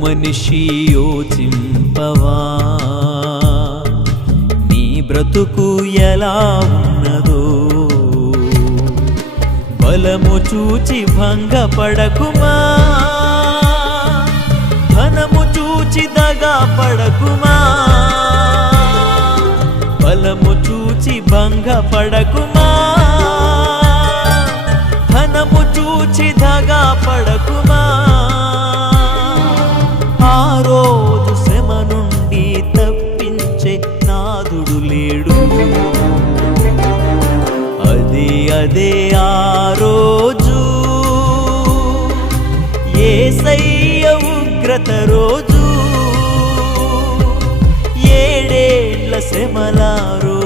మనిషి యోచింపవా నీ బ్రతుకు ఎలా ఉన్నదో బలము చూచి భంగపడకుమా ధనము చూచి దగా పడకుమా బలము చూచి భంగపడకుమా ధనము చూచి దగా పడకుమా ఆ రోజు శ్రమ నుండి తప్పించే నాదుడు లేడు అదే ఆ రోజు యేసయ్య ఉగ్రత రోజు 7 ఏళ్ల శ్రమల రోజు